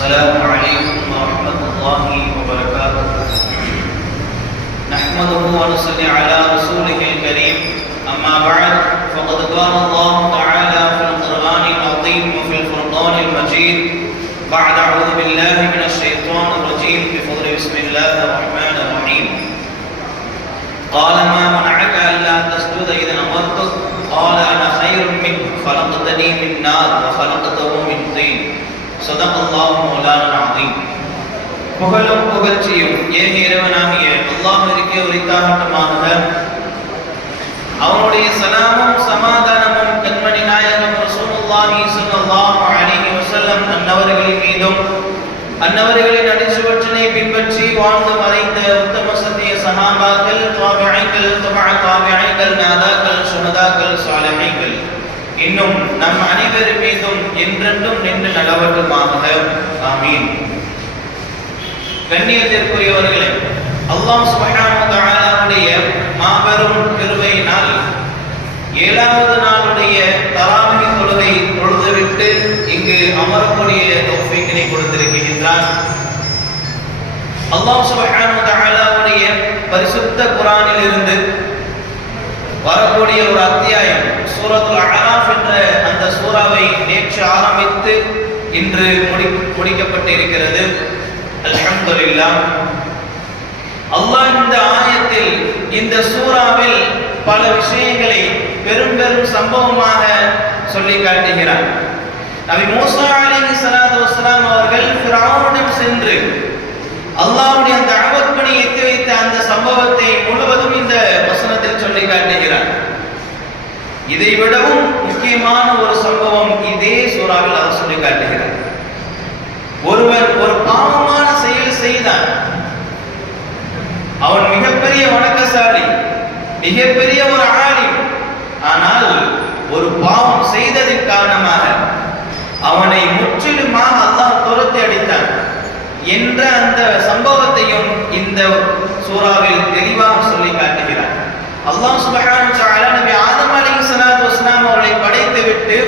السلام عليكم ورحمة الله وبركاته. نحمده ونصلي على رسوله الكريم. أما بعد فقد قال الله تعالى في القرآن العظيم وفي الفرقان المجيد بعد أعوذ بالله من الشيطان الرجيم بفضل بسم الله الرحمن الرحيم. قال ما منعك ألا تسجد إذ أمرتك قال أنا خير منك خلقتني من نار وخلقته من طين. صدق الله مولانا العظيم. புகழும் புகழ்ச்சியும் ஏக இறைவனாகிய அல்லாஹ்விற்கே உரித்தாகட்டுமாக. அவனுடைய சலாமும் சமாதானமும் கண்மணி நாயகம் ரசூலுல்லாஹி ஸல்லல்லாஹு அலைஹி வஸல்லம் அன்னவர்களின் மீதும் அன்னவர்களின் அடிச்சுவற்றினை பின்பற்றி வாழ்ந்து மறைந்த உத்தம சத்திய சஹாபாக்கள், தாபிஈன்கள், தபஅ தாபிஈன்கள், நாதாக்கள், ஷுஹதாக்கள், சாலிஹீன்கள் இன்னும் நம் அனைவர் மீதும் என்றென்றும் நின்று நலவட்டுமாக. ஆமீன். கண்ணியத்திற்குரியவர்களே, அல்லாஹ் சுப்ஹானஹு வ தஆலாவுடைய மாபெரும் கிருபையினால் 7வது நாளுடைய தராவீஹ் தொழுகை தொழுதுவிட்டு இங்கு அமரக்கூடிய தௌஃபீக்கினை கொடுத்திருக்கின்றான். அல்லாஹ் சுப்ஹானஹு வ தஆலாவுடைய பரிசுத்த குர்ஆனில் இருந்து வரக்கூடிய ஒரு அத்தியாயம் சூரத்துல் அஅராஃப் என்ற அந்த சூராவை நேற்று ஆரம்பித்து இன்று முடிக்கப்பட்டிருக்கிறது. அல்ஹம்துலில்லாஹ். அல்லாஹ் இந்த ஆயத்தில், இந்த சூராவில் பல விஷயங்களை பெரும் பெரும் சம்பவமாக சொல்லி காட்டுகிறார். நபி மூசா அலைஹிஸ்ஸலாத்து வஸ்ஸலாம் அவர்கள் ஃபிரௌனிடம் சென்று அல்லாஹ்வுடைய தஅவத் பணி எத்தி வைத்த அந்த சம்பவத்தை முழுவதும் இந்த வசனத்தில் சொல்லி காட்டுகிறார். இதை விடவும் முக்கியமான ஒரு சம்பவம் இதே சூறாவில் அவர் சொல்லி காட்டுகிறார். ஒருவன் ஒரு பாவமான செயல் செய்தான். அவன் மிகப்பெரிய வணக்கசாலி, மிகப்பெரிய ஒரு ஆலிம். ஆனால் ஒரு பாவம் செய்ததின் காரணமாக அவனை முற்றிலுமாக அல்லாஹ் துரத்தி அடித்தான் என்ற அந்த சம்பவத்தையும் இந்த சூறாவில் தெளிவாக சொல்லி காட்டுகிறார். அல்லாஹ் சுப்ஹானஹு வ தஆலா நபி ஆதம் அலைஹிஸ்ஸலாத்து வஸ்ஸலாம் அவர்களை படைத்து விட்டு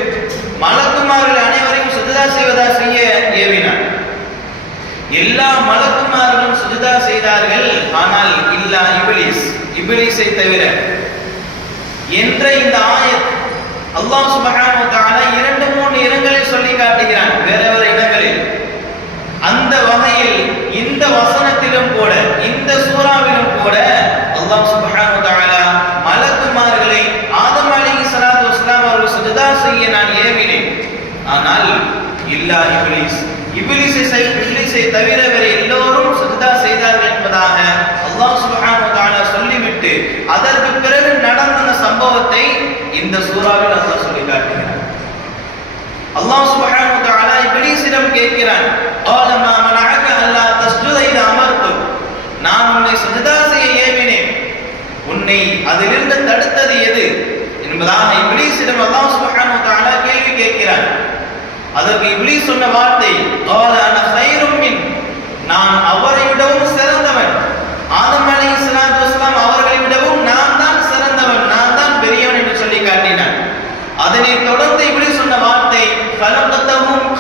மலக்குமார்கள் அனைவரையும் சுஜதா செய்ய ஏவினார். எல்லா மலக்குமார்களும் சுஜதா செய்தார்கள். ஆனால் இல்லா இப்லீஸை தவிர என்ற இந்த ஆயத் அல்லாஹ் சுப்ஹானஹு வ தஆலா 2-3 இடங்களில் சொல்லி காட்டுகிறான், வேற வேற இடங்களில். அந்த வகையில் இந்த வசனத்திலும் கூட, இந்த சூறாவிலும் கூட அல்லாஹ் சுப்ஹானஹு வ தஆலா மலக்குமார்களை ஆதம் அலைஹிஸ்ஸலாத்து வஸ்ஸலாம் அவர்கள் சுஜதா செய்ய நான் ஏவினேன். ஆனால் இல்லா இப்லீஸை தவிர வேற எல்லோரும் சுஜதா செய்தார்கள் என்பதாக அல்லாஹ் சுப்ஹானஹு வ தஆலா சொல்லிவிட்டு அதற்கு பிறகு நடந்த சம்பவத்தை இந்த சூறாவில் அல்லாஹ் சொல்லி காட்டுகிறார். அல்லாஹ் சுப்ஹானஹு வ தஆலா இப்லீஸிடம் கேட்கிறான், قال ما منعك الا تسجد اذا امرتك. நான் உன்னை சுஜதா செய்ய ஏவினேன், உன்னை அதிலிருந்து தடுத்தது எது என்பதாக இப்லீஸிடம் அல்லாஹ் சுப்ஹானஹு வ தஆலா கேள்வி கேட்கிறான். அதற்கு இப்லீஸ் சொன்ன வார்த்தை, قال انا خير من. நான் அவரை விடவும் சிறந்தவன். ஆதம் அலைஹிஸ்ஸலாத்து வஸ்ஸலாம் அவர்களை விடவும் நான் தான் சிறந்தவன், நான் தான் பெரியவன் என்று சொல்லி காட்டினான். அதனை தொடர்ந்து இப்லீஸ் சொன்ன வார்த்தை,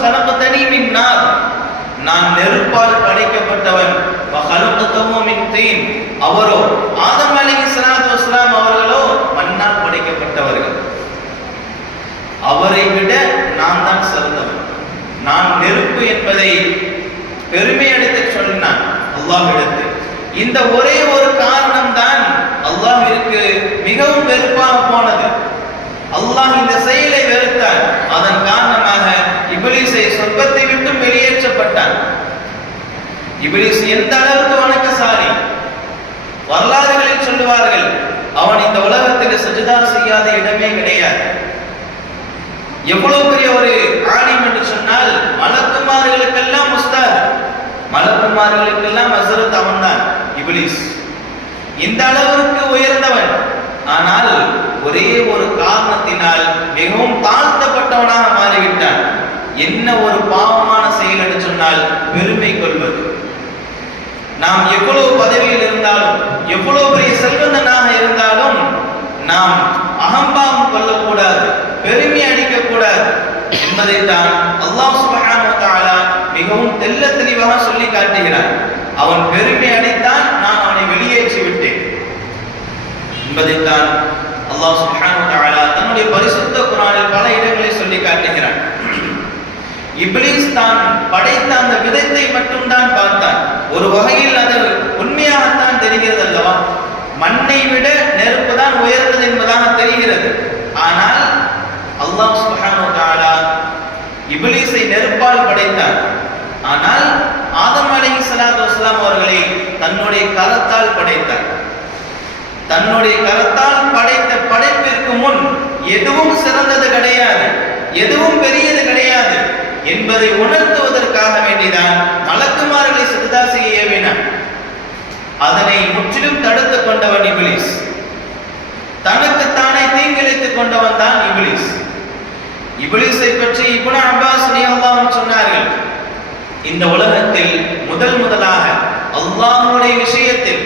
خلقتني من نار. நான் நெருப்பால் படைக்கப்பட்டவன். وخلقته من طين. அவரோ ஆதம் அலைஹிஸ்ஸலாத்து வஸ்ஸலாம் அவர்களோ மண்ணால் படைக்கப்பட்டவர்கள். அவரை விட நான் தான் சிறந்தவன், நான் நெருப்பு என்பதை பெருமை எடுத்து சொன்னான் அல்லாஹ்விடத்தில். இந்த ஒரே ஒரு காரணம் தான் அல்லாஹ்விற்கு மிகவும் வெறுப்பாக போனது. அல்லாஹ் இந்த செயலை வெறுத்தான். அதன் காரணமாக இப்லீஸை சொர்க்கத்தை விட்டு வெளியேற்றப்பட்டான். இப்லீஸ் எந்த அளவுக்கு வணக்கசாலி, வரலாறுகளில் சொல்லுவார்கள், அவன் இந்த உலகத்தில் சஜதா செய்யாத இடமே கிடையாது. எவ்வளவு பெரிய ஒரு ஆலிம் என்று சொன்னால், மலக்குமார்களுக்கெல்லாம் உஸ்தாத், மலக்குமார்களுக்கெல்லாம் ஹஸ்ரத் அவன்தான் இப்லீஸ். இந்த அளவிற்கு உயர்ந்தவன். ஆனால் ஒரே ஒரு காரணத்தினால் மிகவும் தாழ்த்தப்பட்டவனாக மாறிவிட்டான். என்ன ஒரு பாவமான செயல் என்று சொன்னால் பெருமை கொள்வது. நாம் எவ்வளவு பதவியில் இருந்தாலும், எவ்வளவு பெரிய செல்வந்தனாக இருந்தாலும் நாம் அகம்பாவம் கொள்ளக்கூடாது, பெருமை அடிக்கக்கூடாது என்பதைத்தான் அல்லாஹ் சுப்ஹானஹு வ தஆலா மிகவும் தெள்ள தெளிவாக சொல்லி காட்டுகிறான். அவன் பெருமை அடைத்தான், நான் அவனை வெளியேற்றி விட்டேன் என்பதைத்தான் அல்லாஹ் சுப்ஹானஹு வ தஆலா தன்னுடைய பரிசுத்த குர்ஆனில் பல இடங்களில் சொல்லி காட்டுகிறான். இப்லீஸ் தான் படைத்த அந்த விதத்தை மட்டும்தான் பார்த்தான். ஒரு வகையில் அது உண்மையாகத்தான் தெரிகிறது அல்லவா, மண்ணை விட நெருப்பு தான் உயர்ந்தது என்பதாக தெரிகிறது. ஆனால் அல்லாஹ் சுப்ஹானஹு வ தஆலா இப்லீஸை நெருப்பால் படைத்தான். ஆனால் ஆதம் அலைஹிஸ்ஸலாத்து வஸ்ஸலாம் அவர்களை தன்னுடைய கரத்தால் படைத்தார். தன்னுடைய கரத்தால் படைத்த படைப்பிற்கு முன் எதுவும் சிறந்தது கிடையாது, எதுவும் பெரியது கிடையாது என்பதை உணர்த்துவதற்காக வேண்டிதான் மலக்குமார்களை சிஜ்தா செய்ய ஏவினான். அதனை முற்றிலும் தடுத்து கொண்டவன் இப்லீஸ். தனக்குத்தானே தீங்கிழைத்துக் கொண்டவன் தான் இப்லீஸ். இப்லீஸை பற்றி இப்னு அப்பாஸ் ரலியல்லாஹு அன்ஹு சொன்னார்கள், இந்த உலகத்தில் முதலாக அல்லாஹ்வுடைய விஷயத்தில்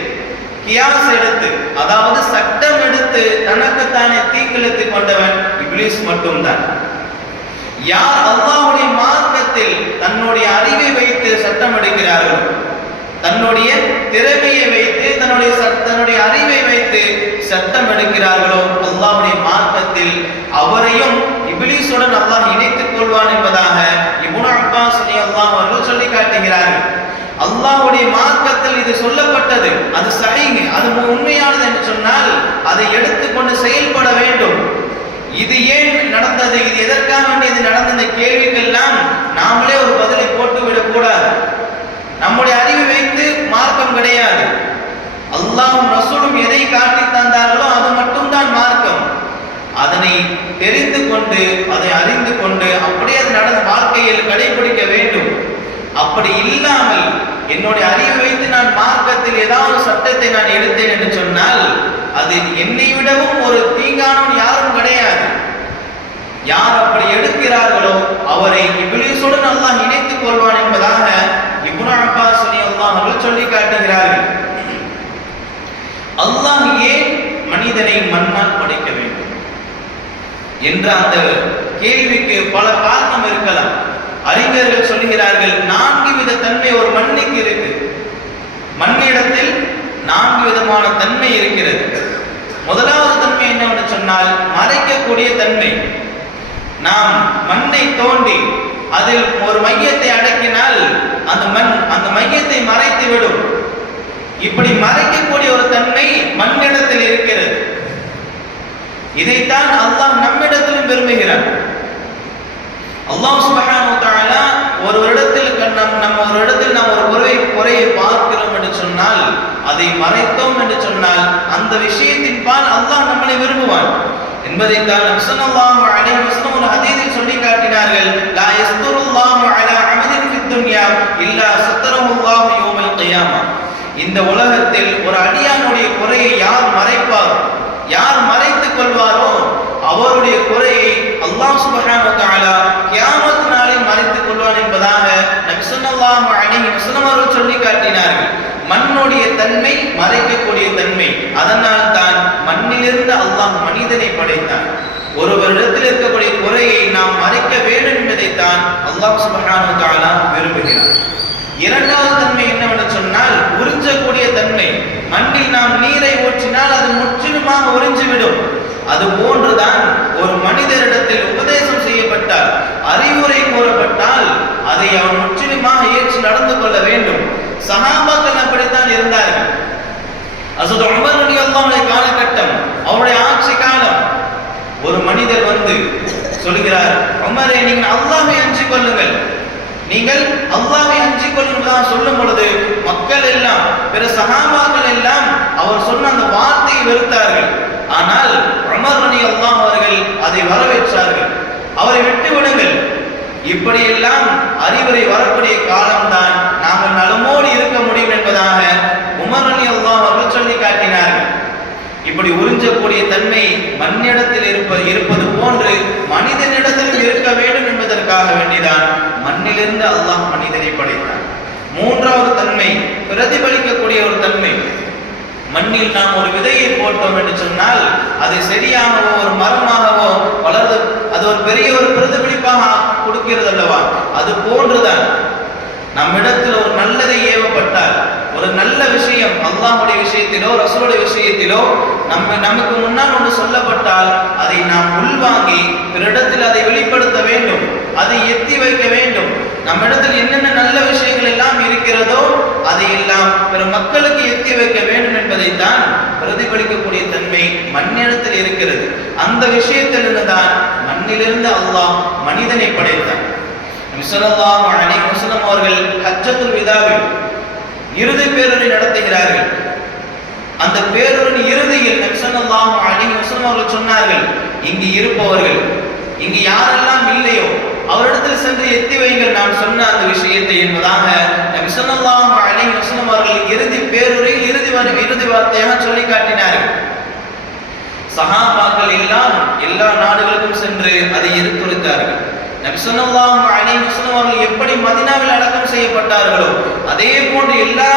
கியாஸ் எடுத்து, அதாவது சட்டம் எடுத்து தனக்குத்தானே தீங்கிழைத்துக் கொண்டவன் இப்லீஸ் மட்டும்தான். யார் அல்லாஹ்வுடைய மார்க்கத்தில் தன்னுடைய அறிவை வைத்து சட்டம் எடுக்கிறார்களோ, தன்னுடைய திறமையை வைத்து தன்னுடைய அறிவை வைத்து சட்டம் எடுக்கிறார்களோ, அல்லாஹ்வுடைய மார்க்கத்தில் அவரையும் இப்லீஸுடன் அல்லாஹ் இணைத்துக் கொள்வான் என்பதாக இப்னு அப்பாஸ் ரலியல்லாஹு அன்ஹு சொல்லி காட்டுகிறார்கள். அல்லாஹ்வுடைய மார்க்கத்தில் இது சொல்லப்பட்டது, அது சஹீஹ், அது உண்மையானது என்று சொன்னால் அதை எடுத்துக்கொண்டு செயல்பட வேண்டும். இது ஏன் நடந்தது, இது எதற்காக வேண்டியது நடந்த இந்த கேள்விக்கெல்லாம் நாமளே ஒரு பதிலை போட்டு விடக்கூடாது. நம்முடைய அறிவை வைத்து மார்க்கம் கிடையாது. அல்லாஹ்வும் ரசூலும் எதை காட்டி தந்தார்களோ அது மட்டும்தான் மார்க்கம். அதனை தெரிந்து கொண்டு, அதை அறிந்து கொண்டு அப்படியே அது நடந்த வாழ்க்கையில் கடைபிடிக்க வேண்டும். அப்படி இல்லாமல் என்னுடைய அறிவை வைத்து நான் மார்க்கத்தில் ஏதாவது சட்டத்தை நான் எடுத்தேன் என்று சொன்னால் அது என்னை விடவும் ஒரு தீங்கானவன் யாரும் கிடையாது. யார் அப்படி எடுக்கிறார்களோ அவரை இப்லீஸுடன் அல்லாஹ் இணைத்துக் கொள்வான் என்பதாக இப்னு அப்பாஸ் ரலியல்லாஹு அன்ஹு சொல்லி காட்டுகிறார்கள். அல்லாஹ் ஏன் மனிதனை மண்ணால் படைக்க வேண்டும் என்ற அந்த கேள்விக்கு பல காரணம் இருக்கலாம். அறிஞர்கள் சொல்கிறார்கள், 4 வித தன்மை ஒரு மண்ணுக்கு இருக்கு. மண்ணிடத்தில் 4 விதமான தன்மை இருக்கிறது. முதலாவது தன்மை என்னவென்று சொன்னால் மறைக்கக்கூடிய தன்மை. நாம் மண்ணை தோண்டி அதில் ஒரு மையத்தை அடக்கினால் அந்த மையத்தை மறைத்து விடும். இப்படி மறைக்கக்கூடிய ஒரு தன்மை மண்ணிடத்தில் இருக்கிறது. இதைத்தான் அல்லாஹ் நம்மிடத்திலும் விரும்புகிறார். அல்லாஹ் சுப்ஹானஹு வ தஆலா ஒரு இடத்தில் நாம் ஒரு குறையை பார்க்கிறோம் என்று சொன்னால், அதை மறைத்தோம் என்று சொன்னால் அந்த விஷயத்தின் பால் அல்லாஹ் நம்மளை விரும்புவான் என்பதைத்தான் நபி ஸல்லல்லாஹு அலைஹி வஸல்லம் ஒரு ஹதீஸில் சொல்லி காட்டினார்கள். லா யஸ்துருல்லாஹு அலா அப்தின் ஃபித் துன்யா இல்லா ஸத்தரஹுல்லாஹு யௌமல் கியாமா. இந்த உலகத்தில் ஒரு அடியானுடைய குறையை யார் மறைப்பார், யார் மறைத்துக் கொள்வாரோ அவருடைய குறையை அல்லாஹ் சுப்ஹானஹு வ தஆலா கியாமத் நாளில் மறைத்துக் கொள்வான் என்பதாக நபி ஸல்லல்லாஹு அலைஹி வஸல்லம் அவர்கள் சொல்லி காட்டினார்கள். மண்ணுடைய தன்மை மறைக்கக்கூடிய தன்மை. அதனால் தான் மண்ணிலிருந்து அல்லாஹ் மனிதனை படைத்தான். ஒருவரிடத்தில் இருக்கக்கூடிய குறையை நாம் மறைக்க வேண்டும் என்பதைத்தான் அல்லாஹ் சுப்ஹானஹு வ தஆலா விரும்புகிறார். இரண்டாவது தன்மை என்னவென்று சொன்னால் உறிஞ்சக்கூடிய தன்மை. மண்ணில் நாம் நீரை ஊற்றினால் அது முற்றிலுமாக உறிஞ்சிவிடும். அது போன்றுதான் ஒரு மனிதரிடத்தில் உபதேசம் செய்யப்பட்டால், அறிவுரை கூறப்பட்டால் அதை அவன் முற்றிலுமாக ஏற்று நடந்து கொள்ள வேண்டும். சஹாபாக்கள் அப்படித்தான் இருந்தார்கள். ஹஜ்ரத் உமர் ரலியல்லாஹு அன்ஹு காலகட்டம், அவருடைய ஆட்சி காலம், ஒரு மனிதர் வந்து சொல்கிறார், உமரே நீங்கள் அல்லாஹ்வை அஞ்சிக் கொள்ளுங்கள், நீங்கள் அல்லாஹ்வை அஞ்சிக் கொள்ளுங்கள் சொல்லும் பொழுது மக்கள் எல்லாம், பிற சஹாபாக்கள் எல்லாம் அவர் சொன்ன அந்த வார்த்தையை வெறுத்தார்கள். ஆனால் உமர் ரலியல்லாஹு அவர்கள் அதை வரவேற்றார்கள். அவரை விட்டு விடுங்கள், இப்படியெல்லாம் அறிவுரை வரக்கூடிய காலம்தான் நாங்கள் நலமோடு இருக்க முடியும் என்பதாக உமர் ரலியல்லாஹு அவர்கள் சொல்லி காட்டினார்கள். இப்படி உறிஞ்சக்கூடிய தன்மை மண்ணிடத்தில் இருப்பது போன்று மனிதனிடத்திலும் இருக்க வேண்டும் என்பதற்காக வேண்டிதான் மண்ணிலிருந்து அல்லாஹ் மனிதனை படைத்தான். மூன்றாவது தன்மை பிரதிபலிக்கக்கூடிய ஒரு தன்மை. மண்ணில் நாம் ஒரு விதையை போட்டோம் என்று சொன்னால் அது செடியாகவோ ஒரு மரமாகவோ வளர்ந்து அது ஒரு பெரிய ஒரு பிரதிபலிப்பாக கொடுக்கிறது அல்லவா, அது போன்றுதான் நம்மிடத்தில் ஒரு நல்லதை ஏவப்பட்டால், ஒரு நல்ல விஷயம் அல்லாஹ்வுடைய விஷயத்திலோ ரசூலுடைய விஷயத்திலோ நமக்கு முன்னால் ஒன்று சொல்லப்பட்டால் அதை நாம் உள்வாங்கி பிறரிடத்தில் அதை வெளிப்படுத்த வேண்டும், அதை எத்தி வைக்க வேண்டும். நம்மிடத்தில் என்னென்ன நல்ல விஷயங்கள் எல்லாம் இருக்கிறதோ அதையெல்லாம் பிற மக்களுக்கு எத்தி வைக்க வேண்டும் என்பதைத்தான் பிரதிபலிக்கக்கூடிய தன்மை மண்ணிடத்தில் இருக்கிறது. அந்த விஷயத்திலிருந்து தான் மண்ணிலிருந்து அல்லாஹ் மனிதனை படைத்தான். நபி ஸல்லல்லாஹு அலைஹி வஸல்லம் அவர்கள் ஹஜ்ஜத்துல் விதாவில் இறுதி பேருரை நடத்துகிறார்கள். அந்த பேருரின் இறுதியில் நபி ஸல்லல்லாஹு அலைஹி வஸல்லம் அவர்கள் சொன்னார்கள், இங்கு இருப்பவர்கள், இங்கு யாரெல்லாம் இல்லையோ அவரிடத்தில் சென்று எத்தி வைங்கள் நான் சொன்ன அந்த விஷயத்தை என்பதாக நபி ஸல்லல்லாஹு அலைஹி வஸல்லம் அவர்கள் இறுதி பேருரையில் இறுதி வார்த்தையாக சொல்லி காட்டினார்கள். சஹாபாக்கள் எல்லாம் எல்லா நாடுகளுக்கும் சென்று அதை எடுத்துரைத்தார்கள். நபி ஸல்லல்லாஹு அலைஹி வஸல்லம் அவர்கள் எப்படி மதீனாவில் அடக்கம் செய்யப்பட்டார்களோ அதே போன்று எல்லா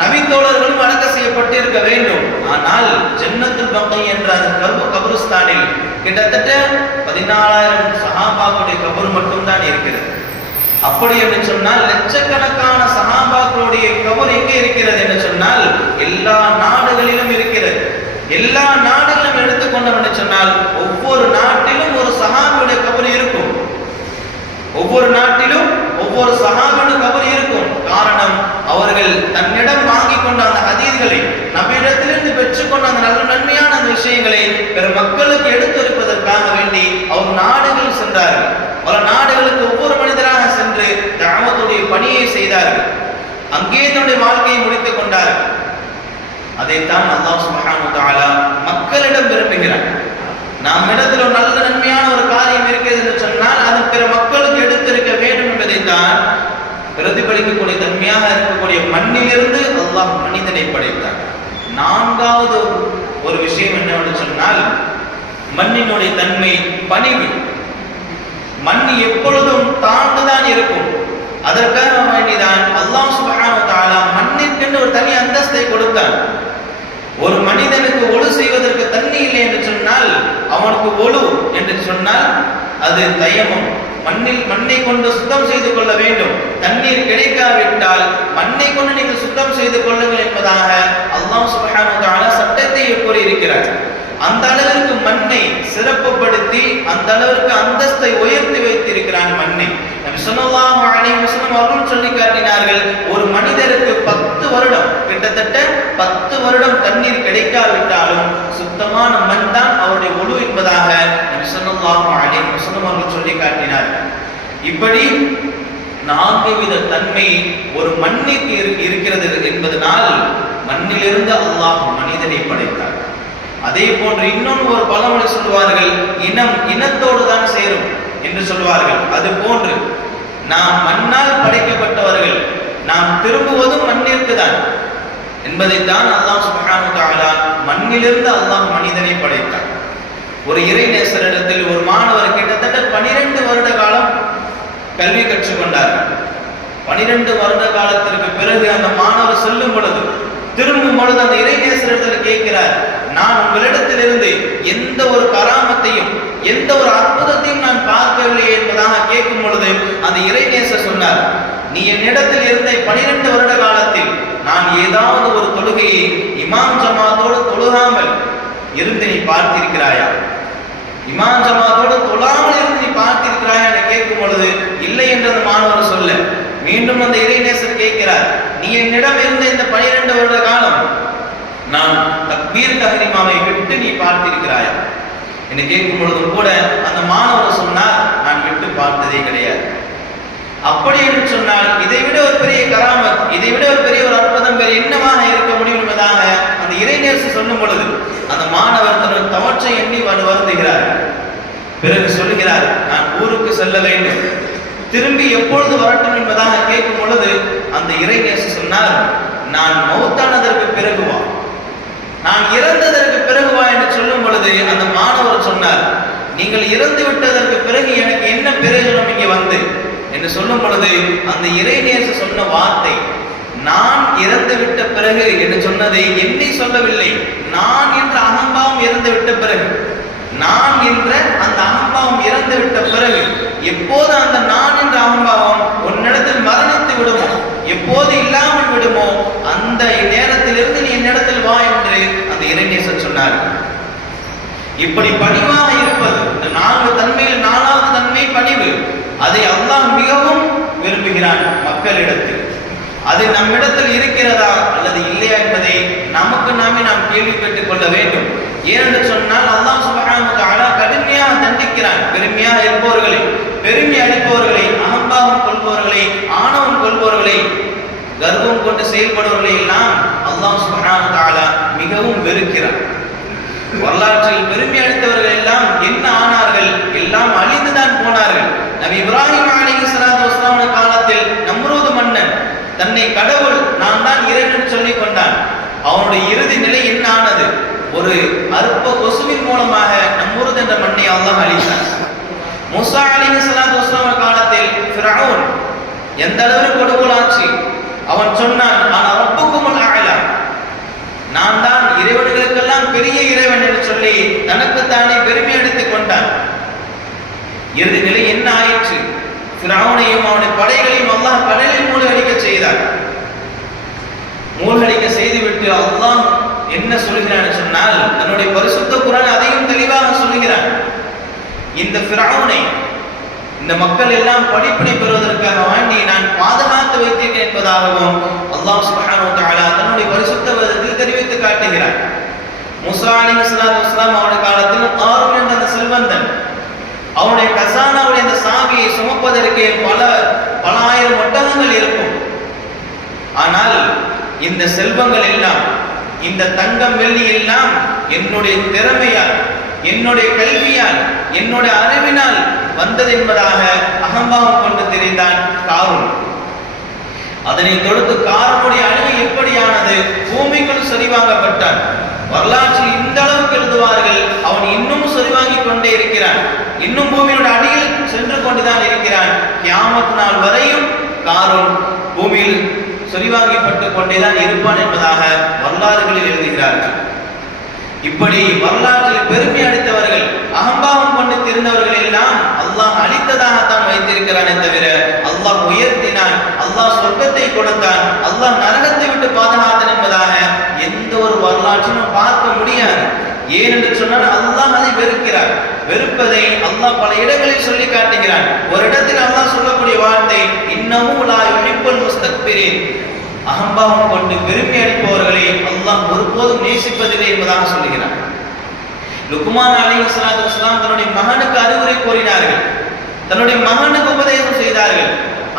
நபி தோழர்களும் அடக்கம் செய்யப்பட்டு இருக்க வேண்டும். ஆனால் ஜன்னத்துல் பக்கீ என்ற அந்த கபருஸ்தானில் கிட்டத்தட்ட 14,000 சஹாபாக்களுடைய கபர் மட்டும்தான் இருக்கிறது. அப்படி என்று சொன்னால் லட்சக்கணக்கான சஹாபாக்களுடைய கபர் எங்கே இருக்கிறது என்று சொன்னால் எல்லா நாடுகளிலும் இருக்கிறது. எல்லா நாடுகளும் எடுத்துக்கொண்டோம் என்று சொன்னால் ஒவ்வொரு நாட்டிலும் ஒரு சஹாபியுடைய கபர் இருக்கும். ஒவ்வொரு நாட்டிலும் ஒவ்வொரு சஹாபியுடைய கபர் இருக்கும். காரணம், அவர்கள் தன்னிடம் வாங்கி கொண்ட அந்த ஹதீஸ்களை, நபியிடத்திலிருந்து பெற்றுக்கொண்ட அந்த நல்ல நன்மையான அந்த விஷயங்களை பிற மக்களுக்கு எடுத்துரைப்பதற்காக வேண்டி அவர் நாடுகள் சென்றார்கள். பல நாடுகளுக்கு ஒவ்வொரு மனிதராக சென்று தஅவத்துடைய பணியை செய்தார்கள். அங்கே தன்னுடைய வாழ்க்கையை முடித்துக் கொண்டார்கள். அதைத்தான் அல்லாஹ் சுப்ஹானஹு வ தஆலா மக்களிடம் விரும்புகிறார். நம்மிடத்தில் ஒரு நல்ல நன்மையான ஒரு காரியம் இருக்கிறது என்று சொன்னால் அது பிற மக்களுக்கு எடுத்திருக்க வேண்டும் என்பதைத்தான் பிரதிபலிக்கக்கூடிய தன்மையாக இருக்கக்கூடிய மண்ணிலிருந்து அல்லாஹ் மனிதனை படைத்தார். நான்காவது ஒரு விஷயம் என்னவென்று சொன்னால் மண்ணினுடைய தன்மை பணிவு. மண் எப்பொழுதும் தாழ்ந்துதான் இருக்கும். அதற்காக வேண்டிதான் அல்லாஹ் சுப்ஹானஹு வ தஆலா மண்ணிற்கென்று ஒரு தனி அந்தஸ்தை கொடுத்தான். ஒரு மனிதனுக்கு ஒழு செய்வதற்கு தண்ணி இல்லை என்று சொன்னால் அவனுக்கு ஒழு என்று சொன்னால் அது தயமம். மண்ணை கொண்டு சுத்தம் செய்து கொள்ள வேண்டும். தண்ணீர் கிடைக்காவிட்டால் மண்ணை கொண்டு நீங்கள் சுத்தம் செய்து கொள்ளுங்கள் என்பதாக அல்லாஹ் சுப்ஹானஹு வ தஆலா சட்டத்தை கூறி இருக்கிறார். அந்த அளவிற்கு மண்ணை சிறப்புப்படுத்தி அந்த அளவிற்கு அந்தஸ்தை உயர்த்தி வைத்திருக்கிறான் மண்ணை. நபி ஸல்லல்லாஹு அலைஹி வஸல்லம் அவர்கள் சொல்லி காட்டினார்கள், ஒரு மனிதருக்கு 10 வருடம், கிட்டத்தட்ட 10 வருடம் தண்ணீர் கிடைக்காவிட்டாலும் சுத்தமான மண் தான் அவருடைய ஒழு என்பதாக நபி ஸல்லல்லாஹு அலைஹி வஸல்லம் அவர்கள் சொல்லி காட்டினார்கள். இப்படி 4 வித தன்மை ஒரு மண்ணுக்கு இருக்கிறது என்பதனால் மண்ணிலிருந்து அல்லாஹ் மனிதனை படைத்தார். அதே போன்று இன்னொன்று ஒரு பழமொழி சொல்வார்கள், இனத்தோடு தான் சேரும் என்று சொல்வார்கள். அது போன்று நாம் மண்ணால் படைக்கப்பட்டவர்கள், நாம் திரும்புவதும் மண்ணிற்கு தான் என்பதைத்தான் அல்லாஹ் சுப்ஹானஹு வ தஆலா மண்ணிலிருந்து அல்லாஹ் மனிதனை படைத்தார். ஒரு இறைநேசரிடத்தில் ஒரு மாணவர் கிட்டத்தட்ட 12 வருட காலம் கல்வி கற்றுக்கொண்டார்கள். 12 வருட காலத்திற்கு பிறகு அந்த மாணவர் செல்லும் பொழுது, திரும்பும் பொழுது அந்த இறைநேசரிடத்தில் கேட்கிறார், நான் உங்களிடத்திலிருந்து எந்த ஒரு கராமத்தையும் எந்த ஒரு அற்புதத்தையும் நான் பார்க்கவில்லை என்பதாக கேட்கும் பொழுது அந்த இறைநேசர் சொன்னார், நீ என்னிடத்தில் இருந்த 12 வருட காலத்தில் நான் ஏதாவது ஒரு தொழுகையை இமாம் ஜமாத்தோடு தொழுகாமல் இருந்து நீ பார்த்திருக்கிறாயா? இமாம் ஜமாத்தோடு தொழாமல் இருந்து நீ பார்த்திருக்கிறாயா என கேட்கும் பொழுது இல்லை என்று அந்த மாணவர் சொல்ல, மீண்டும் அந்த இறைநேசர் கேட்கிறார், நீ என்னிடம் இருந்த இந்த 12 வருட காலம் நான் தக்பீர் தஹ்ரீமாவை விட்டு நீ பார்த்திருக்கிறாயா என்று கேட்கும் பொழுதும் கூட அந்த மாணவர் சொன்னார், நான் விட்டு பார்த்ததே கிடையாது. அப்படி என்று சொன்னால் இதைவிட ஒரு பெரிய கராமத், இதைவிட ஒரு பெரிய ஒரு அற்புதம் வேறு என்னவாக இருக்க முடியும் என்பதாக அந்த இறைநேசர் சொல்லும் பொழுது அந்த மாணவர் தன்னுடைய தவற்றை எண்ணி வருந்துகிறார். பிறகு சொல்லுகிறார், நான் ஊருக்கு செல்ல வேண்டும், திரும்பி எப்பொழுது வரட்டும் என்பதாக கேட்கும் பொழுது அந்த இறைநேசர் சொன்னார், நான் மௌத்தானதற்கு பிறகு வா, நான் இறந்ததற்கு பிறகு வா என்று சொல்லும் பொழுது அந்த மாணவர் சொன்னார், நீங்கள் இறந்து விட்டதற்கு பிறகு எனக்கு என்ன பிரயோஜனம் இங்கே வந்து என்று சொல்லும் பொழுது அந்த இறைநேசர் சொன்ன வார்த்தை, நான் இறந்து விட்ட பிறகு என்று சொன்னதை என்னை சொல்லவில்லை, நான் என்ற அகம்பாவம் இறந்து விட்ட பிறகு, நான் என்ற அந்த அகம்பாவம் இறந்து விட்ட பிறகு எப்போது அந்த நான் என்ற அகம்பாவம் உன்னிடத்தில் மரண எப்போது இல்லாமல் விடுமோ அந்த நேரத்திலிருந்து நீ என்னிடத்தில் வா என்று அந்த இறைநேசர் சொன்னார்கள். இப்படி பணிவாக இருப்பது, இந்த 4 தன்மையில் 4வது தன்மை பணிவு. அதை அல்லாஹ் மிகவும் விரும்புகிறான் மக்களிடத்தில். அது நம்மிடத்தில் இருக்கிறதா அல்லது இல்லையா என்பதை நமக்கு நாமே நாம் கேள்வி கேட்டுக் கொள்ள வேண்டும். ஏனென்று சொன்னால் அல்லாஹ் சுப்ஹானஹு வ தஆலா கடுமையாக தண்டிக்கிறான் பெருமையாக இருப்பவர்களை, பெருமை அளிப்பவர்களை, அகம்பாவம் கொள்பவர்களை, ஆணவம் கொள்பவர்களை, கர்வம் கொண்டு செயல்படுவர்களை எல்லாம் அல்லாஹ் சுப்ஹானஹு வ தஆலா மிகவும் வெறுக்கிறான். வரலாற்றில் பெருமை அளித்தவர்கள் எல்லாம் என்ன ஆனார்கள்? எல்லாம் அழிந்துதான் போனார்கள். நபி இப்ராஹிம் அலைஹிஸ்ஸலாத்து வஸ்ஸலாம் காலத்தில் நம்ரூத் மன்னன் தன்னை கடவுள், நான் தான் இறைவன் சொல்லிக் கொண்டான். அவனுடைய இறுதி நிலை என்ன ஆனது? ஒரு அற்ப கொசுவின் மூலமாக நம்ரூத் என்ற மண்ணை அல்லாஹ் அழித்தான். மூசா அலைஹிஸ்ஸலாத்து வஸ்ஸலாம் காலத்தில் ஃபிரௌன் எந்த அளவுக்கு கொடுங்கோலாட்சி. அவன் சொன்னான், நான் ரப்புக்குமுல் அஅலா, நான் தான் இறைவனுக்கெல்லாம் பெரிய இறைவன் என்று சொல்லி தனக்குத்தானே பெருமை அடித்துக் கொண்டான். இறுதி நிலை என்ன ஆயிற்று? ஃபிரௌனையும் அவனுடைய படைகளையும் அல்லாஹ் கடலில் மூழ்கடிக்க செய்தார். மூழ்கடிக்க செய்துவிட்டு அல்லாஹ் என்ன சொல்கிறான் சொன்னால், தன்னுடைய பரிசுத்த குர்ஆன் அதையும் தெளிவாக சொல்கிறான். இந்த ஃபிரௌனை, இந்த மக்கள் எல்லாம் படிப்பினை பெறுவதற்காக வேண்டி நான் பாதுகாத்து வைத்தேன் என்பதாகவும் அல்லாஹ் சுப்ஹானஹு வ தஆலா தன்னுடைய பரிசுத்த வேதத்தில் தெரிவித்து காட்டுகிறார். மூசா அலைஹிஸ்ஸலாத்து வஸ்ஸலாம் அவருடைய காலத்தில் காரூன் என்ற அந்த செல்வந்தன், அவனுடைய கசானாவுடைய அந்த சாவியை சுமப்பதற்கு பல ஆயிரம் ஒட்டகங்கள் இருக்கும். ஆனால் இந்த செல்வங்கள் எல்லாம், இந்த தங்கம் வெள்ளி எல்லாம் என்னுடைய திறமையால், என்னுடைய கல்வியால், என்னுடைய அறிவினால் வந்தது என்பதாக அகம்பாவம் கொண்டு தெரிந்தான் காரூன். அதனை தொடுத்து காரனுடைய அழிவு எப்படியானது? பூமிக்குள் சரிவாங்கப்பட்டான். வரலாற்றில் இந்த அளவுக்கு எழுதுவார்கள், அவன் இன்னும் சரிவாங்கிக் கொண்டே இருக்கிறான், இன்னும் பூமியோட அடியில் சென்று கொண்டுதான் இருக்கிறான். கியாமத் நாள் வரையும் காரூன் பூமியில் சரிவாங்கப்பட்டு கொண்டேதான் இருப்பான் என்பதாக வரலாறுகளில் எழுதுகிறார்கள். இப்படி வரலாற்றில் பெருமை அளித்தவர்கள், அகம்பாவம் கொண்டு தெரிந்தவர்கள் எல்லாம் அல்லாஹ் அளித்ததாகத்தான் வைத்திருக்கிறானே தவிர அல்லாஹ் உயர்த்தினான், அல்லாஹ் சொர்க்கத்தை கொடுத்தான், அல்லாஹ் நரகத்தை விட்டு பாதுகாத்தான் என்பதாக எந்த ஒரு வரலாற்றையும் பார்க்க முடியாது. ஏனென்று சொன்னால் அல்லாஹ் அதை வெறுக்கிறார். வெறுப்பதை அல்லாஹ் பல இடங்களில் சொல்லி காட்டுகிறான். ஒரு இடத்தில் அல்லாஹ் சொல்லக்கூடிய வார்த்தை, இன்னஹு லா யுஹிப்புல் முஸ்தக்பிரீன், அகம்பாவம் கொண்டு பெருமை அளிப்பவர்களை அல்லாஹ் ஒருபோதும் நேசிப்பதில்லை என்பதாக சொல்லுகிறார். லுக்மான் அலைஹிஸ்ஸலாத்து வஸ்ஸலாம் தன்னுடைய மகனுக்கு அறிவுரை கூறினார்கள், தன்னுடைய மகனுக்கு உபதேசம் செய்தார்கள்.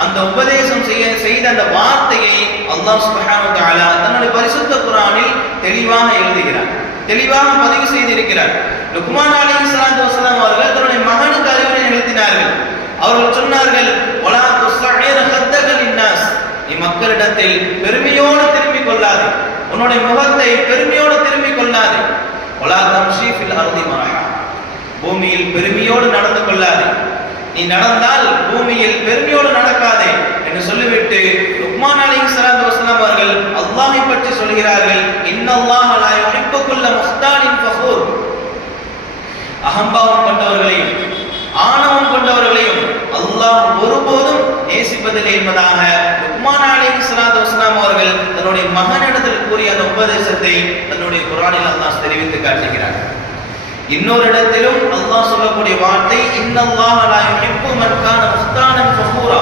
அந்த உபதேசம் செய்த அந்த வார்த்தையை அல்லாஹ் சுப்ஹானஹு வ தஆலா தன்னுடைய பரிசுத்த குர்ஆனில் தெளிவாக எழுதுகிறார், தெளிவாக பதிவு செய்திருக்கிறார். லுக்மான் அலைஹிஸ்ஸலாத்து வஸ்ஸலாம் அவர்கள் தன்னுடைய மகனுக்கு அறிவுரை நிகழ்த்தினார்கள். அவர்கள் சொன்னார்கள், வலா துஸ்ஸஇர் ஹத்தக லின்னாஸ், நீ மக்களிடத்தில் பெருமையோடு திரும்பிக் கொள்ளாதே, உன்னுடைய முகத்தை பெருமையோடு திரும்பிக் கொள்ளாதே. வலா தம்ஷி ஃபில் அர்தி மரஹா, பூமியில் பெருமையோடு நடந்து கொள்ளாதே, நீ நடந்தால் பூமியில் பெருமையோடு நடக்காதே என்று சொல்லிவிட்டு லுக்மான் அலைஹிஸ்ஸலாத்து வஸ்ஸலாம் அவர்கள் அல்லாஹ்வை பற்றி சொல்கிறார்கள், இன்னல்லாஹ லா யுஹிப்பு குல்ல முஹ்தாலின் ஃபഖூர், அகம்பாவம் கொண்டவர்களையும் ஆணவம் கொண்டவர்களையும் அல்லாஹ் ஒருபோதும் நேசிப்பதில்லை என்பதாக லுக்மான் அலைஹிஸ்ஸலாத்து வஸ்ஸலாம் அவர்கள் தன்னுடைய மகனிடத்தில் கூறிய அந்த உபதேசத்தை தன்னுடைய குர்ஆனில் அல்லாஹ் தெரிவித்து காட்டுகிறார். இன்னொரு இடத்திலும் அல்லாஹ் சொல்லக்கூடிய வார்த்தை, இன்னல்லாஹ லா யுஹிப்பு மன் கான முஹ்தானன் ஃபഖூரா,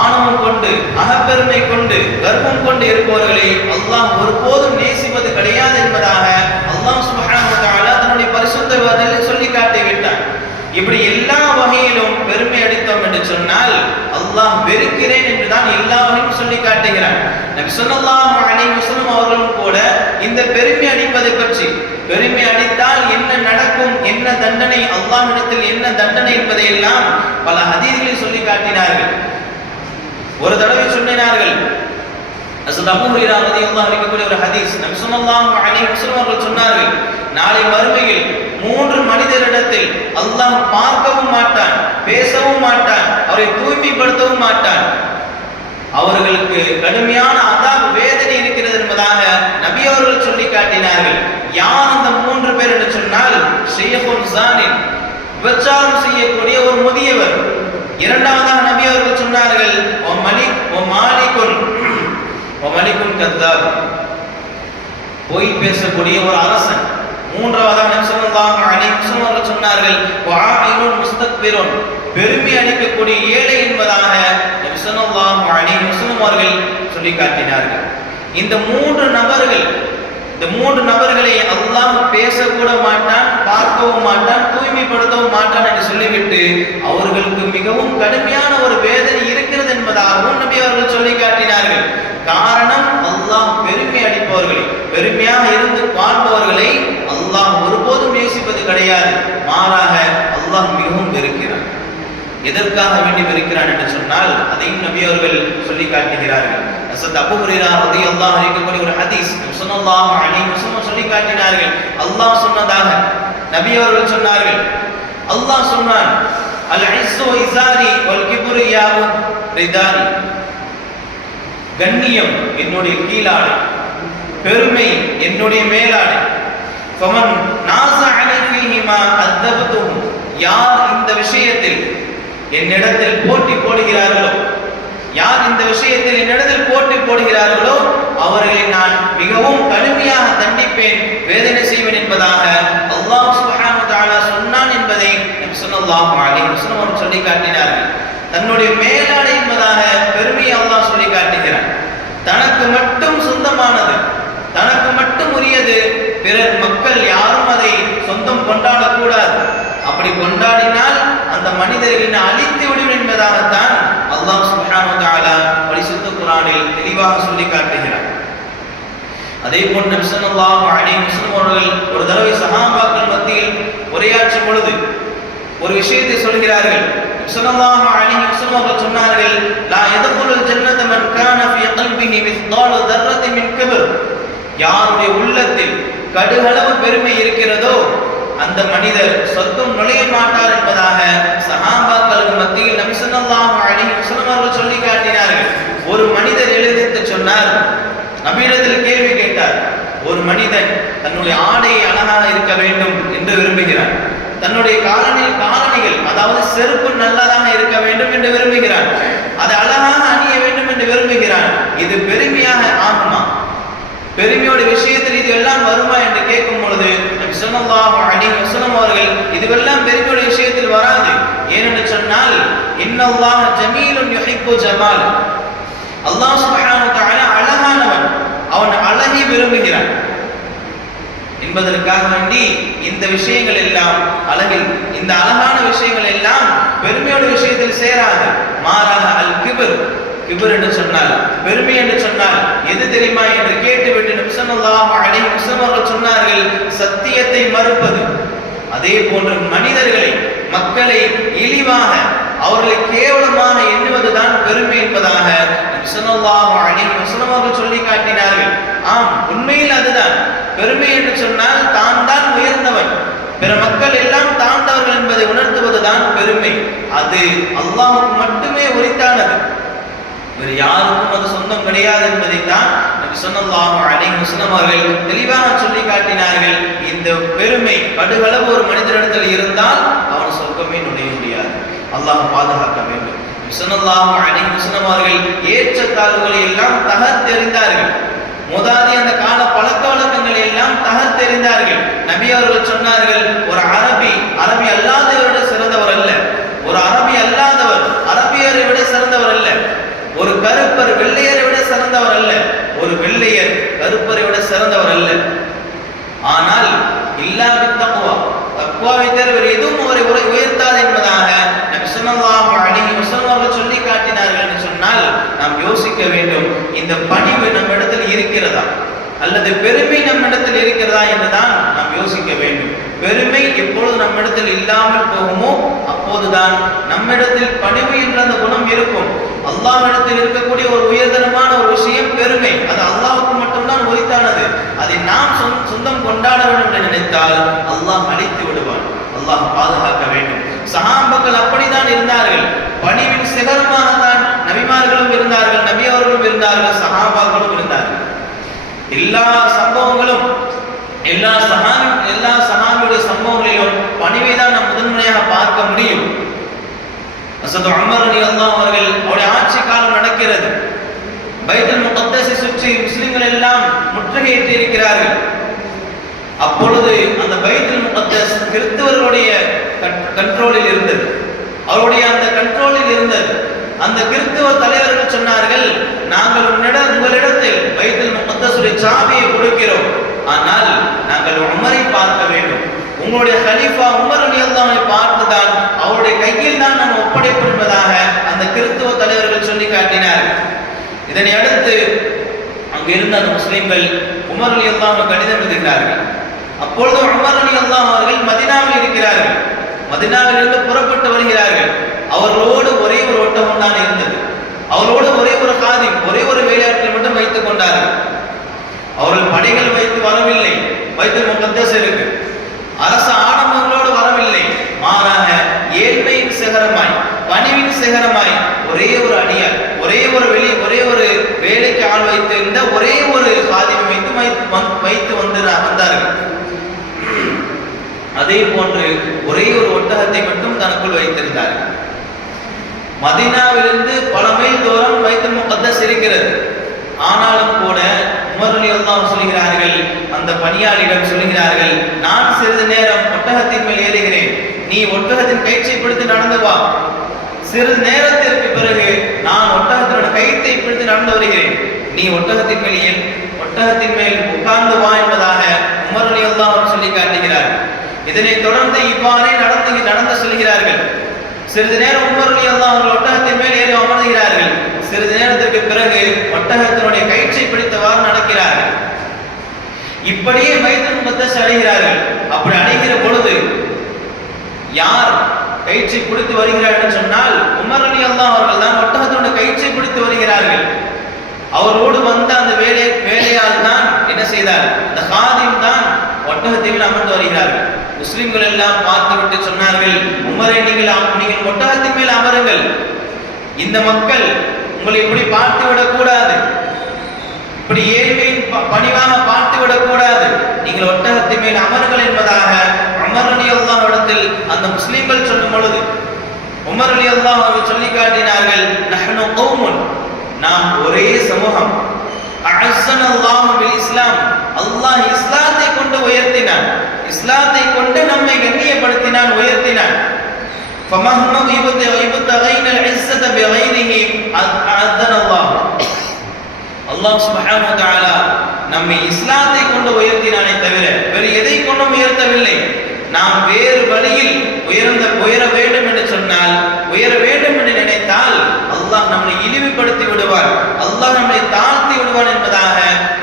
ஆணவம் கொண்டு, அகப்பெருமை கொண்டு, கர்வம் கொண்டு இருப்பவர்களை அல்லாஹ் ஒருபோதும் நேசிப்பது கிடையாது என்பதாக அல்லாஹ் சுப்ஹானஹு வ தஆலா தன்னுடைய பரிசுத்த வேதத்தில் சொல்லி காட்டிவிட்டார். இப்படி எல்லா வகையிலும் பெருமை அடித்தோம் என்று சொன்னால் அல்லாஹ் வெறுக்கிறேன் என்றுதான் எல்லா வகையும் சொல்லி காட்டுகிறார். நபி ஸல்லல்லாஹு அலைஹி வஸல்லம் அவர்களும் கூட இந்த பெருமை அடிப்பதை பற்றி, பெருமை அடித்தால் என்ன நடக்கும், என்ன தண்டனை, அல்லாஹ்விடத்தில் என்ன தண்டனை என்பதை எல்லாம் பல ஹதீஸ்களில் சொல்லி காட்டினார்கள். ஒரு தடவை சொன்னார்கள், ஹஸரத் அபூ ஹுரைரா রাদিয়াল্লাহு அன்ஹு கூறிய ஒரு ஹதீஸ், நபி ஸல்லல்லாஹு அலைஹி வஸல்லம் அவர்கள் சொன்னார்கள், நாளை மறுமையில் 3 மனிதரிடத்தில் அல்லாஹ் பார்க்கவும் மாட்டான், பேசவும் மாட்டான், அவரை தூய்மைப்படுத்தவும் மாட்டான், அவர்களுக்கு கடுமையான அதாப் வேதனை இருக்கிறது என்பதாக நபி அவர்கள் சொல்லி காட்டினார்கள். யார் அந்த 3 பேர் என்று சொன்னால், ஷைഖுன் ஸானின், விபச்சாரம் செய்யக்கூடிய ஒரு முதியவர். இரண்டாவதாக நபி அவர்கள் சொன்னார்கள், மாலிகுன் மலிகுன் கத்தாப், பொய் பேசக்கூடிய ஒரு அரசன். மூன்றாவதாக நபி ஸல்லல்லாஹு அலைஹி வஸல்லம் அவர்கள் சொன்னார்கள் வஆயிலுன் முஸ்தக்பிருன், பெருமை அளிக்கக்கூடிய ஏழை என்பதாக நபி ஸல்லல்லாஹு அலைஹி வஸல்லம் அவர்கள் சொல்லி காட்டினார்கள். இந்த மூன்று நபர்களை அல்லாஹ் பேசக்கூட மாட்டான், பார்க்கவும் மாட்டான், தூய்மைப்படுத்தவும் மாட்டான் என்று சொல்லிவிட்டு அவர்களுக்கு மிகவும் கடுமையான ஒரு வேதனை இருக்கிறது என்பதாகவும் நபி அவர்கள் சொல்லி காட்டினார்கள். காரணம், அல்லாஹ் பெருமை அளிப்பவர்களை, பெருமையாக இருந்து வாழ்பவர்களை அல்லாஹ் ஒருபோதும் நேசிப்பது கிடையாது. மாறாக அல்லாஹ் மிகவும் வெறுக்கிறான். எதற்காக வேண்டி வெறுக்கிறான் என்று சொன்னால் அதையும் நபி அவர்கள் சொல்லி காட்டுகிறார்கள். ஹஸரத் அபூ ஹுரைரா রাদিয়াল্লাহு அன்ஹு கூறிய ஒரு ஹதீஸ் ஸல்லல்லாஹு அலைஹி வஸல்லம் சொல்லி காட்டினார்கள். அல்லாஹ் சொன்னதாக நபி அவர்கள் சொன்னார்கள், அல்லாஹ் சொன்னான், அல் இஸ்ஸு இஸாரி வல் கிப்ரியாஉ ரிதானி, கண்ணியம் என்னுடைய கீழாடை, பெருமை என்னுடைய மேலாடை. ஃபமன் நாஸஅனி ஃபீஹிமா அத்தபதுஹு, யார் இந்த விஷயத்தில் என்னிடத்தில் போட்டி போடுகிறார்களோ, யார் இந்த விஷயத்தில் என்னிடத்தில் போட்டி போடுகிறார்களோ அவர்களை நான் மிகவும் கடுமையாக தண்டிப்பேன், வேதனை செய்வேன் என்பதாக அல்லாஹ் சுப்ஹானஹு வ தஆலா சொன்னான் என்பதை நபி ஸல்லல்லாஹு அலைஹி வஸல்லம் சொல்லி காட்டினார்கள். தன்னுடைய மேலாடை என்பதாக பெருமையை அல்லாஹ் சொல்லி காட்டுகிறான். தனக்கு மட்டும் சொந்தமானது, தனக்கு மட்டும் உரியது, பிறர் மக்கள் யாரும் அதை சொந்தம் கொண்டாடக்கூடாது. அப்படி கொண்டாடினால் அந்த மனிதர்களை அழித்து விடும் என்பதாகத்தான் அல்லாஹ் சுப்ஹானஹு வ தஆலா பரிசுத்த குர்ஆனில் தெளிவாக சொல்லி காட்டுகிறார். அதே போன்று நபி ஸல்லல்லாஹு அலைஹி வஸல்லம் அவர்கள் ஒரு தடவை சஹாபாக்கள் மத்தியில் உரையாற்றும் பொழுது ஒரு விஷயத்தை சொல்கிறார்கள். நபி ஸல்லல்லாஹு அலைஹி வஸல்லம் அவர்கள் சொன்னார்கள், லா யதுகுலுல் ஜன்னத மன் கான ஃபீ கல்பிஹி மிஸ்தாலு தர்ரத்தின் மின் கிப்ர், யாருடைய உள்ளத்தில் கடுகளவு பெருமை இருக்கிறதோ அந்த மனிதர் சொர்க்கம் நுழைய மாட்டார் என்பதாக சஹாபாக்களுக்கு மத்தியில் நபி ஸல்லல்லாஹு அலைஹி வஸல்லம் அவர்கள் சொல்லி காட்டினார்கள். ஒரு மனிதர் எழுதிட்டு சொன்னார், நபியிடத்தில் கேள்வி கேட்டார். ஒரு மனிதன் தன்னுடைய ஆடையை அழகாக இருக்க வேண்டும் என்று விரும்புகிறான், தன்னுடைய காலணிகள் அதாவது செருப்பு நல்லதாக இருக்க வேண்டும் என்று விரும்புகிறான், அதை அழகாக அணிய வேண்டும் என்று விரும்புகிறான். இது பெருமையாக ஆகுமா? பெருமையோட விஷயத்தில் இது எல்லாம் வருமா என்று கேட்கும் பொழுது நபி ஸல்லல்லாஹு அலைஹி வஸல்லம் அவர்கள் இதுவெல்லாம் பெருமையோட விஷயத்தில் வராது. ஏனென்று சொன்னால் இன்னல்லாஹ ஜமீலுன் யுஹிப்பு ஜமால், அல்லாஹ் சுப்ஹானஹு வ தஆலா அழகானவன், அவன் அழகை விரும்புகிறான் என்பதற்காக வேண்டி இந்த விஷயங்கள் எல்லாம் அழகில், இந்த அழகான விஷயங்கள் எல்லாம் பெருமையோட விஷயத்தில் சேராது. மாறாக அல் கிப்ர், கிப்ர் என்று சொன்னால், பெருமை என்று சொன்னால் எது தெரியுமா என்று கேட்டுவிட்டு நபி ஸல்லல்லாஹு அலைஹி வஸல்லம் அவர்கள் சொன்னார்கள், சத்தியத்தை மறுப்பது. அதே போன்று மனிதர்களை, மக்களை இழிவாக, அவர்களை கேவலமாக எண்ணுவதுதான் பெருமை என்பதாக நபி ஸல்லல்லாஹு அலைஹி வஸல்லம் அவர்கள் சொல்லி காட்டினார்கள். ஆம், உண்மையில் அதுதான் பெருமை என்று சொன்னால் தான் தான் உயர்ந்தவன், பிற மக்கள் எல்லாம் தாழ்ந்தவர்கள் என்பதை உணர்த்துவதுதான் பெருமை. அது அல்லாஹ்வுக்கு மட்டுமே உரித்தானது, வேறு யாருக்கும் அது சொந்தம் கிடையாது என்பதைத்தான் நபி ஸல்லல்லாஹு அலைஹி வஸல்லம் அவர்கள் தெளிவாக சொல்லி காட்டினார்கள். இந்த பெருமை கடுகளவு ஒரு மனிதனிடத்தில் இருந்தால் அவன் சொர்க்கமே நுழைய முடியாது. அல்லாஹ் பாதுகாக்க வேண்டும். நபி ஸல்லல்லாஹு அலைஹி வஸல்லம் அவர்கள் ஏற்றத்தாழ்வுகளை எல்லாம் தகர்த்தெறிந்தார்கள். முதாதி அந்த கால பழக்க வழக்கங்களை எல்லாம் தகர்த்தெறிந்தார்கள். நபி அவர்கள் சொன்னார்கள், ஒரு அரபி அல்லாதவரை விட சிறந்தவர் அல்ல, ஒரு அரபி அல்லாதவர் அரபியரை விட சிறந்தவர் அல்ல, ஒரு கருப்பர் வெள்ளையரை விட சிறந்தவர் அல்ல, ஒரு வெள்ளையர் கருப்பரை விட சிறந்தவர் அல்ல. ஆனால் இல்லா பித்தக்வா, தக்வாவை தவிர எதுவும் அவரை உயர்த்தாது என்பதாக நபி ஸல்லல்லாஹு அலைஹி வஸல்லம் அவர்கள் சொல்லி காட்டினார்கள் என்று சொன்னால் நாம் யோசிக்க வேண்டும், இந்த பணிவு நம்மிடத்தில் இருக்கிறதா அல்லது பெருமை நம்மிடத்தில் இருக்கிறதா என்றுதான் நாம் யோசிக்க வேண்டும். பெருமை எப்பொழுது நம்மிடத்தில் இல்லாமல் போகுமோ அப்போதுதான் நம்மிடத்தில் பணிவு என்ற அந்த குணம் இருக்கும். அல்லாஹ்விடத்தில் இருக்கக்கூடிய ஒரு உயர்தரமான ஒரு விஷயம் பெருமை, அது அல்லாஹ்வுக்கு மட்டும்தான் உரித்தானது. அதை நாம் சொந்தம் கொண்டாட வேண்டும் என்று நினைத்தால் அல்லாஹ் அழித்து விடுவான். அல்லாஹ் பாதுகாக்க வேண்டும். சஹாபாக்கள் அப்படித்தான் இருந்தார்கள். பணிவின் சிகரமாகத்தான் நபிமார்களும் இருந்தார்கள், நபி அவர்களும் இருந்தார்கள், சஹாபாக்களும் இருந்தார்கள். எல்லா சம்பவங்களும், எல்லா சஹாபியுடைய சம்பவங்களிலும் பணிவை தான் நாம் முதன்மையாக பார்க்க முடியும். ஹஸரத் உமர் ரலியல்லாஹு அவர்கள் அவருடைய ஆட்சி காலம் நடக்கிறது. பைத்துல் முகத்தஸை சுற்றி முஸ்லிம்கள் எல்லாம் முற்றுகையிட்டு இருக்கிறார்கள். அப்பொழுது அந்த பைத்துல் முகத்தஸ் கிறிஸ்தவர்களுடைய கண்ட்ரோலில் இருந்தது, அவருடைய அந்த கண்ட்ரோலில் இருந்தது. அந்த கிறிஸ்தவ தலைவர்கள் சொன்னார்கள், நாங்கள் உங்களிடத்தில் பைத்துல் முகத்தஸுடைய சாவியை கொடுக்கிறோம், ஆனால் நாங்கள் உமரை பார்க்க வேண்டும். உங்களுடைய கலீஃபா உமர் ரலியல்லாஹு அன்ஹு பார்த்துதான் அவருடைய கையில் தான் நான் ஒப்படைப்போம் என்பதாக அந்த கிறிஸ்தவ தலைவர்கள் சொல்லி காட்டினார்கள். இதனை அடுத்து அங்கிருந்த அந்த முஸ்லிம்கள் உமர் ரலியல்லாஹு அன்ஹு கடிதம் எழுதுகிறார்கள். அப்பொழுது உமர் ரலியல்லாஹு அவர்கள் மதீனாவில் இருக்கிறார்கள். மதீனாவிலிருந்து புறப்பட்டு வருகிறார்கள். அவர்களோடு ஒரே ஒரு ஒட்டகம் தான் இருந்தது. அவர்களோடு ஒரே ஒரு காதிம், ஒரே ஒரு வேலையாட்கள் மட்டும் வைத்துக் கொண்டார்கள். அவர்கள் படைகள் வைத்து வரவில்லை, பைத்துல் முகத்தஸ் இருக்கு. அரச ஆடம்பரங்களோடு வரவில்லை, மாறாக ஏழ்மையின் சிகரமாய், பணிவின் சிகரமாய் ஒரே ஒரு அடியார், ஒரே ஒரு வேலைக்கு ஆள் வைத்திருந்த ஒரே ஒரு காதிமை வைத்து வந்தார்கள். அதே போன்று ஒரே ஒரு ஒட்டகத்தை மட்டும் தனக்குள் வைத்திருந்தார்கள். மதீனாவிலிருந்து பல மைல் தூரம் பைத்துல் முகத்தஸ் இருக்கிறது. ஆனாலும் கூட உமர் ரலியல்லாஹு அன்ஹு சொல்கிறார்கள், அந்த பணியாளிடம் சொல்கிறார்கள், நான் சிறிது நேரம் ஒட்டகத்தின் மேல் ஏறுகிறேன், நீ ஒட்டகத்தின் கயிற்றை பிடித்து நடந்து வா. சிறிது நேரத்திற்கு பிறகு நான் ஒட்டகத்தினோட கயிற்றை பிடித்து நடந்து வருகிறேன், நீ ஒட்டகத்தின் மேல் உட்கார்ந்து வா என்பதாக உமர் ரலியல்லாஹு அன்ஹு சொல்லி காட்டுகிறார்கள். இதனைத் தொடர்ந்து இவ்வாறே நடந்து செல்கிறார்கள். சிறிது நேரம் உமர் ரலியல்லாஹு அன்ஹு ஒட்டகத்தின் மேல் ஏறி அமர்கிறார்கள். சிறிது நேரத்திற்கு பிறகு ஒட்டகத்தினுடைய கயிற்றை பிடித்தவாறு நடக்கிறார்கள். இப்படியே பைத்துல் முகத்தஸ் அடைகிறார்கள். அப்படி அடைகிற பொழுது யார் கயிற்றை பிடித்து வருகிறார் என்று சொன்னால் உமர் ரலியல்லாஹு அவர்கள் தான் ஒட்டகத்தினுடைய கயிற்றை பிடித்து வருகிறார்கள். அவரோடு வந்த அந்த வேலையால் தான் என்ன செய்தார், அந்த காதிம் தான் ஒட்டகத்தில் அமர்ந்து வருகிறார்கள். முஸ்லிம்கள் எல்லாம் பார்த்துவிட்டு சொன்னார்கள், உமரை நீங்கள் ஒட்டகத்தின் மேல் அமருங்கள், இந்த மக்கள் உங்களை இப்படி பார்த்து விடக்கூடாது, இப்படி ஏழ்மையின் பணிவாக பார்த்து விடக்கூடாது, நீங்கள் ஒட்டகத்தின் மேல் அமருங்கள் என்பதாக உமர் ரலியல்லாஹு இடத்தில் அந்த முஸ்லிம்கள் சொல்லும் பொழுது உமர் ரலியல்லாஹு அவர்கள் சொல்லி காட்டினார்கள், நஹ்னு கௌமுன், நாம் ஒரே சமூகம், அஅஸ்ஸனல்லாஹு பில் இஸ்லாம், அல்லாஹ் இஸ்லாத்தை கொண்டு உயர்த்தினான், இஸ்லாத்தை கொண்டு நம்மை கண்ணியப்படுத்தினான், உயர்த்தினான். فمهما يبتغين العزة بغيره أعزنا الله. அல்லாஹ் சுப்ஹானஹு வ தஆலா நம்மை இஸ்லாத்தை கொண்டு உயர்த்தினானே தவிர வேறு எதை கொண்டும் உயர்த்தவில்லை. நாம் வேறு வழியில் உயர வேண்டும் என்று சொன்னால், உயர வேண்டும் என்று நினைத்தால் அல்லாஹ் நம்மை இழிவுபடுத்தி விடுவார், அல்லாஹ் நம்மை தாழ்த்தி விடுவான் என்பதாக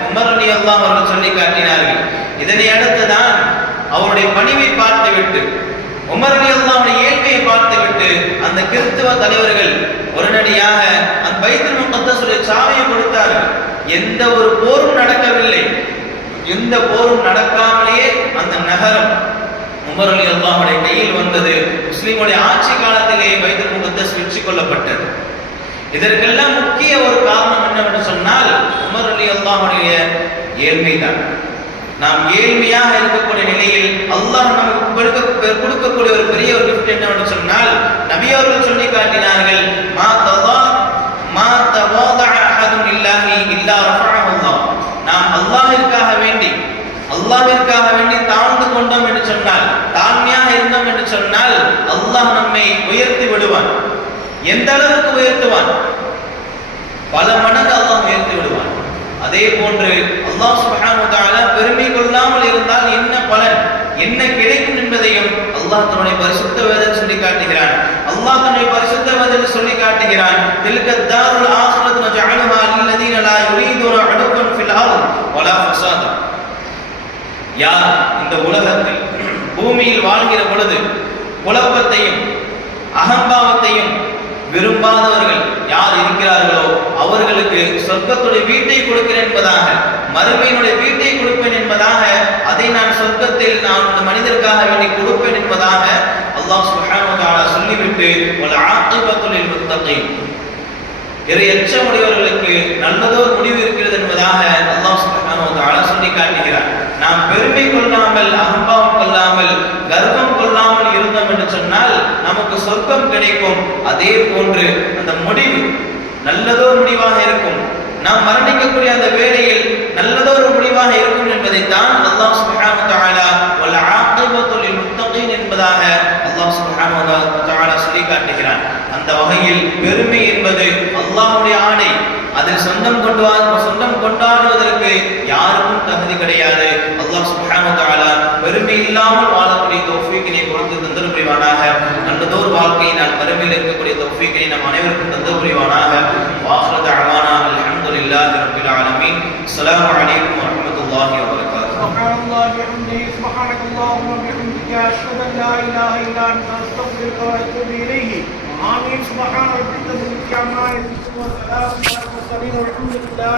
உமர் ரலியல்லாஹு அவர்கள் சொல்லி காட்டினார்கள். இதனை அடுத்துதான் அவருடைய பணிவை பார்த்துவிட்டு, உமர் ரலியல்லாஹு ஏழ்மையை பார்த்துவிட்டு அந்த கிறிஸ்தவ தலைவர்கள் உடனடியாக அந்த பைத்துல் முகத்தஸுடைய சாவியை கொடுத்தார்கள். எந்த ஒரு போரும் நடக்கவில்லை. எந்த போரும் நடக்காமலேயே அந்த நகரம் உமர் ரலியல்லாஹுடைய கையில் வந்தது. முஸ்லிமுடைய ஆட்சி காலத்திலே பைத்துல் முகத்தஸ் வெற்றி கொள்ளப்பட்டது. இதற்கெல்லாம் முக்கிய ஒரு காரணம் என்னவென்று சொன்னால் உமர் ரலியல்லாஹுடைய ஏழ்மைதான். நாம் ஏழ்மையாக இருக்கக்கூடிய நிலையில் அல்லாஹ் நமக்கு கொடுக்கக்கூடிய ஒரு பெரிய ஒரு கிஃப்ட் என்னவென்று சொன்னால், நபி அவர்கள் சொல்லி காட்டினார்கள், மா தவாதஅ அஹதுன் லில்லாஹி இல்லா ரஃபஅஹு அல்லாஹ். நாம் அல்லாஹ்விற்காக வேண்டி தாழ்ந்து கொண்டோம் என்று சொன்னால், தாழ்மையாக இருந்தோம் என்று சொன்னால் அல்லாஹ் நம்மை உயர்த்தி விடுவான். எந்த அளவுக்கு உயர்த்துவான்? பல மடங்கு அல்லாஹ் உயர்த்தி விடுவான். அதே போன்று அல்லாஹ் சுப்ஹானஹு வ தஆலா பெருமை கொள்ளாமல் இருந்தால் என்ன பலன், என்ன கிடைக்கும் என்பதையும் அல்லாஹ் தன்னுடைய பரிசுத்த வேதத்தில் சொல்லி காட்டுகிறான். அல்லாஹ் தன்னுடைய பரிசுத்த வேதத்தில் சொல்லி காட்டுகிறான், தில்க தாருல் ஆখিরাத்து நஜஅலுஹா லில்லதீன லா யுரீதுன உலுவன் ஃபில் அர்த் வலா ஃபஸாதா. யார் இந்த உலகத்தில் பூமியில் வாழ்கிற பொழுது குழப்பத்தையும் அகம்பாவத்தையும் விரும்பாதவர்கள் யார் இருக்கிறார்களோ அவர்களுக்கு சொர்க்கத்துடைய வீட்டை கொடுக்கிறேன் என்பதாக, மறுமையினுடைய வீட்டை கொடுப்பேன் என்பதாக, அதை நான் சொர்க்கத்தில் நான் இந்த மனிதருக்காக வேண்டி கொடுப்பேன் என்பதாக அல்லாஹ் சுப்ஹானஹு வ தஆலா சொல்லிவிட்டு வல் ஆகிபத்து லில் முத்தகீன், இறை எச்சமுடையவர்களுக்கு நல்லதோர் முடிவு இருக்கிறது என்பதாக அல்லாஹ் சுப்ஹானஹு வ தஆலா சொல்லி காட்டுகிறார். நாம் பெருமை கொள்ளாமல், அகம்பாவம் கொள்ளாமல், கர்வம் கொள்ளாமல் இருந்தோம் என்று சொன்னால் நமக்கு சொர்க்கம் கிடைக்கும். அதே போன்று அந்த முடிவு நல்லதோர் முடிவாக இருக்கும். நாம் மரணிக்கக்கூடிய அந்த வேளையில் நல்லதொரு முடிவாக இருக்கும் என்பதைத்தான் அல்லாஹ் சுப்ஹானஹு வ தஆலா வல் ஆகிபத்து லில் முத்தகீன் என்பதாக அல்லாஹ் சுப்ஹானஹு வ தஆலா சொல்லி காட்டுகிறான். அந்த வகையில் பெருமை என்பது அல்லாஹ்வுடைய ஆணை. அதில் சொந்தம் கொண்டாடுவதற்கு யாருக்கும் தகுதி கிடையாது. அல்லாஹ் சுப்ஹானஹு வ தஆலா பெருமை இல்லாமல் வாழக்கூடிய தௌஃபீக்கினை கொடுத்து தந்தல் புரிவானாக. நல்லதோர் வாழ்க்கையை நான் பெருமையில் இருக்கக்கூடிய தௌஃபீக்கினை நம் அனைவருக்கும் தந்தல் புரிவானாக. வாஹிரு தஅவானா அல்ஹம்துலில்லாஹி ரப்பில் ஆலமீன். அஸ்ஸலாமு அலைக்கும் வ ரஹ்மத்துல்லாஹி வ பரகாத்துஹு. சுப்ஹானல்லாஹி வ பிஹம்திஹி சுப்ஹானக்கல்லாஹும்ம வ பிஹம்திக அஷ்ஹது அன் லா இலாஹா இல்லா அன்த அஸ்தக்ஃபிருக வ அத்தூபு இலைஹி. ஆமீன். சுப்ஹான ரப்பிக ரப்பில் இஸ்ஸத்தி அம்மா யசிஃபூன் வ ஸலாமுன் அலல் முர்ஸலீன் வல்ஹம்துலில்லாஹ்.